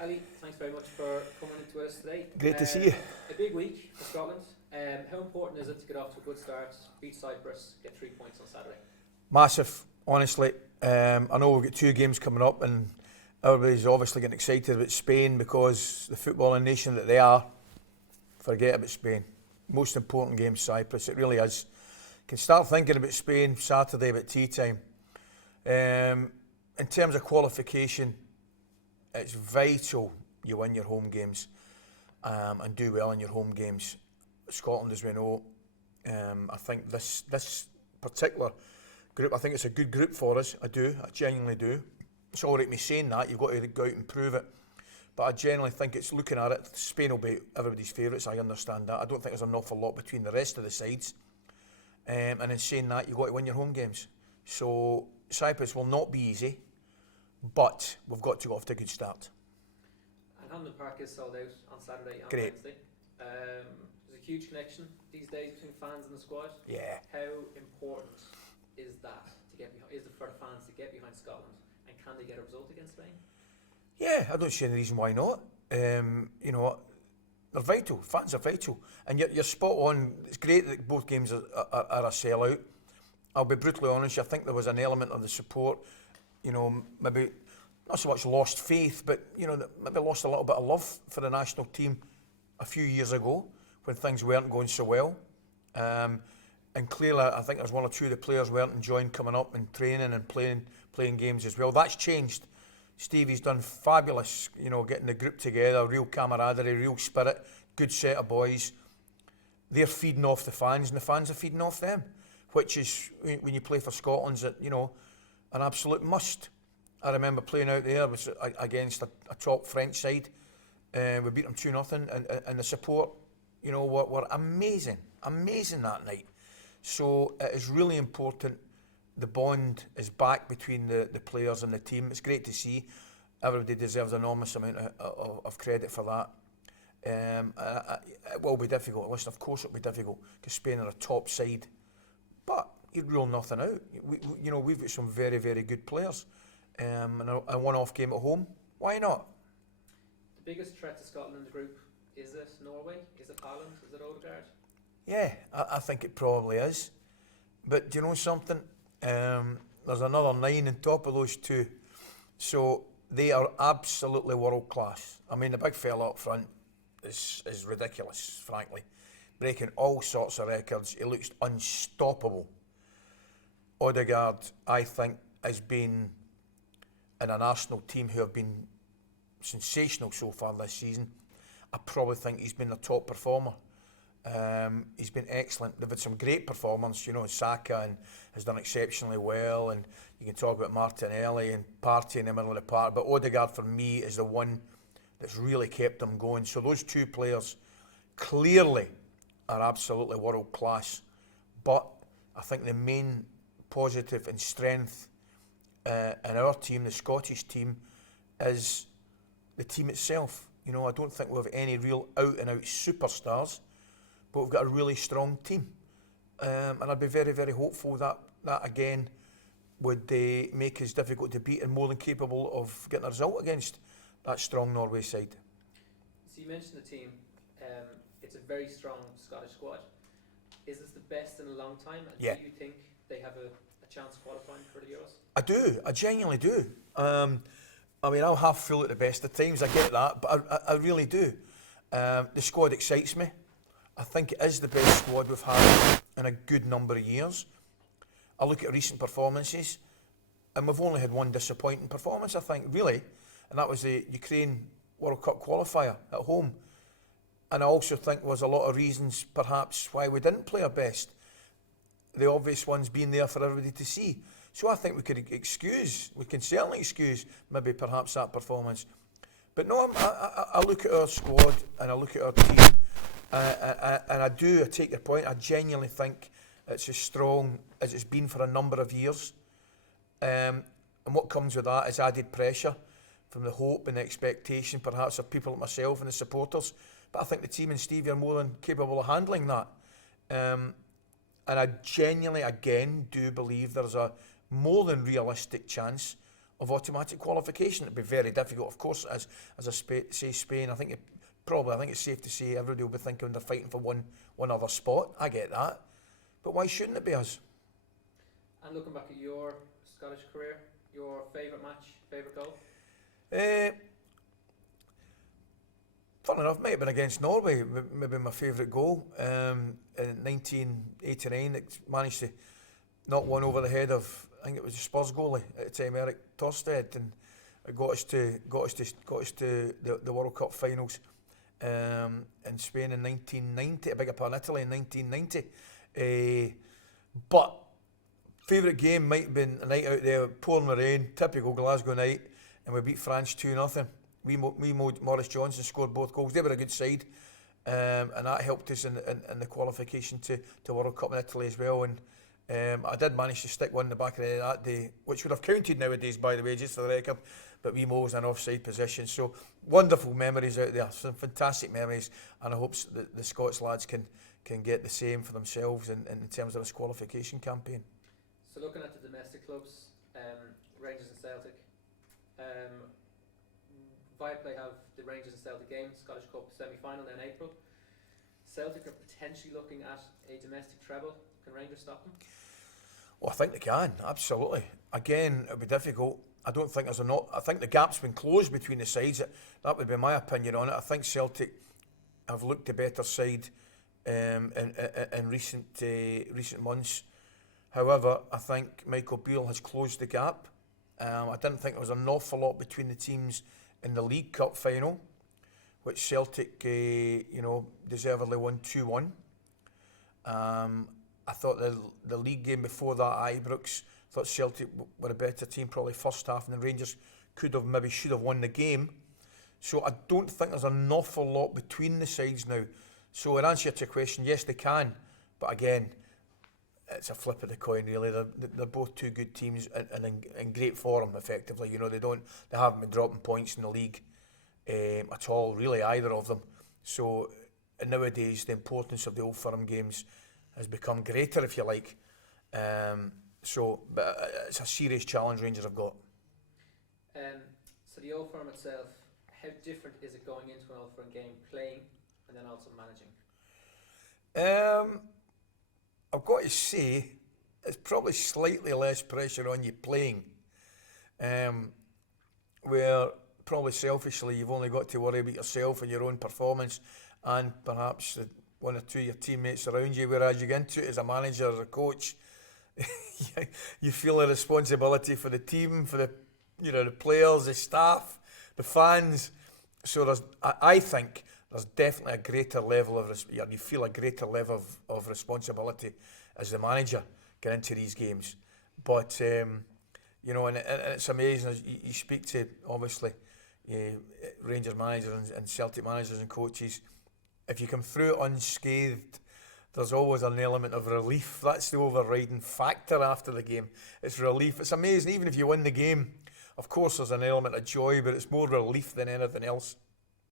Ali, thanks very much for coming into us today. Great to see you. A big week for Scotland. How important is it to get off to a good start, beat Cyprus, get 3 points on Saturday? Massive, honestly. I know we've got 2 games coming up and everybody's obviously getting excited about Spain because the footballing nation that they are. Forget about Spain. Most important game, Cyprus. It really is. You can start thinking about Spain Saturday about tea time. In terms of qualification, it's vital you win your home games and do well in your home games. Scotland, as we know, I think this particular group, I think it's a good group for us. I genuinely do. It's all right me saying that, you've got to go out and prove it. But I genuinely think it's looking at it, Spain will be everybody's favourites, I understand that. I don't think there's an awful lot between the rest of the sides. And in saying that, you've got to win your home games. So Cyprus will not be easy, but we've got to go off to a good start. And Hampden Park is sold out on Saturday and Great. Wednesday. There's a huge connection these days between fans and the squad. Yeah. How important is that to get behind? Is it for the fans to get behind Scotland? And can they get a result against Spain? Yeah, I don't see any reason why not. You know, they're vital. Fans are vital. And you're spot on. It's great that both games are a sellout. I'll be brutally honest, I think there was an element of the support, you know, maybe not so much lost faith, but, you know, maybe lost a little bit of love for the national team a few years ago when things weren't going so well. And clearly, I think there's 1 or 2 of the players weren't enjoying coming up and training and playing games as well. That's changed. Stevie's done fabulous, you know, getting the group together, real camaraderie, real spirit, good set of boys. They're feeding off the fans and the fans are feeding off them, which is, when you play for Scotland's, you know, an absolute must. I remember playing out there against a top French side. We beat them 2-0 and the support, you know, were amazing that night. So it is really important. The bond is back between the players and the team. It's great to see. Everybody deserves an enormous amount of credit for that. It will be difficult. Listen, of course it'll be difficult because Spain are a top side. But you rule nothing out. You know, we've got some very, very good players. And a one-off game at home, why not? The biggest threat to Scotland's group, is it Norway? Is it Ireland? Is it Odegaard? Yeah, I think it probably is. But do you know something? There's another 9 on top of those 2. So they are absolutely world class. I mean, the big fella up front is ridiculous, frankly. Breaking all sorts of records. He looks unstoppable. Odegaard, I think, has been in an Arsenal team who have been sensational so far this season. I probably think he's been the top performer. He's been excellent. They've had some great performance, you know, Saka has done exceptionally well, and you can talk about Martinelli and Partey in the middle of the park, but Odegaard for me is the one that's really kept them going. So those 2 players clearly are absolutely world class, but I think the main positive and strength in our team, the Scottish team, is the team itself. You know, I don't think we have any real out-and-out superstars, but we've got a really strong team. And I'd be very, very hopeful that again would make us difficult to beat and more than capable of getting a result against that strong Norway side. So you mentioned the team. It's a very strong Scottish squad. Is this the best in a long time? And Yeah. do you think they have a chance qualifying for the Euros? I do. I genuinely do. I mean, I'll half full at the best of times. I get that, but I really do. The squad excites me. I think it is the best squad we've had in a good number of years. I look at recent performances, and we've only had one disappointing performance, I think, really, and that was the Ukraine World Cup qualifier at home. And I also think there was a lot of reasons, perhaps, why we didn't play our best. The obvious ones being there for everybody to see. So I think we can certainly excuse maybe perhaps that performance. But no, I look at our squad and I look at our team, and I take your point. I genuinely think it's as strong as it's been for a number of years. And what comes with that is added pressure from the hope and the expectation perhaps of people like myself and the supporters. But I think the team and Stevie are more than capable of handling that. And I genuinely, again, do believe there's a more than realistic chance of automatic qualification. It'd be very difficult, of course, as I say Spain. I think it's safe to say everybody will be thinking they're fighting for one other spot. I get that, but why shouldn't it be us? And looking back at your Scottish career, your favourite match, favourite goal? Fun enough, might have been against Norway, maybe my favourite goal. In 1989, it managed to knock one over the head of, I think it was a Spurs goalie at the time, Eric Torsted, and it got us to the World Cup finals in Spain in 1990. I beg your pardon, Italy in 1990. But favourite game might have been a night out there, pouring the rain, typical Glasgow night, and we beat France 2-0. Maurice Johnson scored both goals. They were a good side, and that helped us in the qualification to World Cup in Italy as well. And I did manage to stick one in the back of the head that day, which would have counted nowadays, by the way, just for the record. But Mo was in an offside position. So wonderful memories out there, some fantastic memories, and I hope that the Scots lads can get the same for themselves in terms of this qualification campaign. So looking at the domestic clubs, Rangers and Celtic. Viaplay have the Rangers and Celtic game, Scottish Cup semi-final in April. Celtic are potentially looking at a domestic treble. Can Rangers stop them? Well, I think they can, absolutely. Again, it'll be difficult. I don't think there's I think the gap's been closed between the sides. That would be my opinion on it. I think Celtic have looked a better side in recent months. However, I think Michael Beale has closed the gap. I didn't think there was an awful lot between the teams in the League Cup final, which Celtic, deservedly won 2-1. I thought the league game before that, Ibrox, thought Celtic were a better team, probably first half, and the Rangers should have won the game. So I don't think there's an awful lot between the sides now. So in answer to your question, yes, they can, but again, it's a flip of the coin, really. They're both two good teams and in great form, effectively. They haven't been dropping points in the league at all, really, either of them. So nowadays, the importance of the Old Firm games has become greater, if you like. But it's a serious challenge Rangers have got. So the Old Firm itself, how different is it going into an Old Firm game, playing and then also managing? I've got to say, it's probably slightly less pressure on you playing, where probably selfishly you've only got to worry about yourself and your own performance and perhaps one or two of your teammates around you, whereas you get into it as a manager or a coach, you feel a responsibility for the team, for the players, the staff, the fans. So I think there's definitely a greater level of you feel a greater level of responsibility as the manager get into these games. But and it's amazing as you speak to obviously Rangers managers and Celtic managers and coaches. If you come through it unscathed, there's always an element of relief. That's the overriding factor after the game. It's relief. It's amazing. Even if you win the game, of course there's an element of joy, but it's more relief than anything else.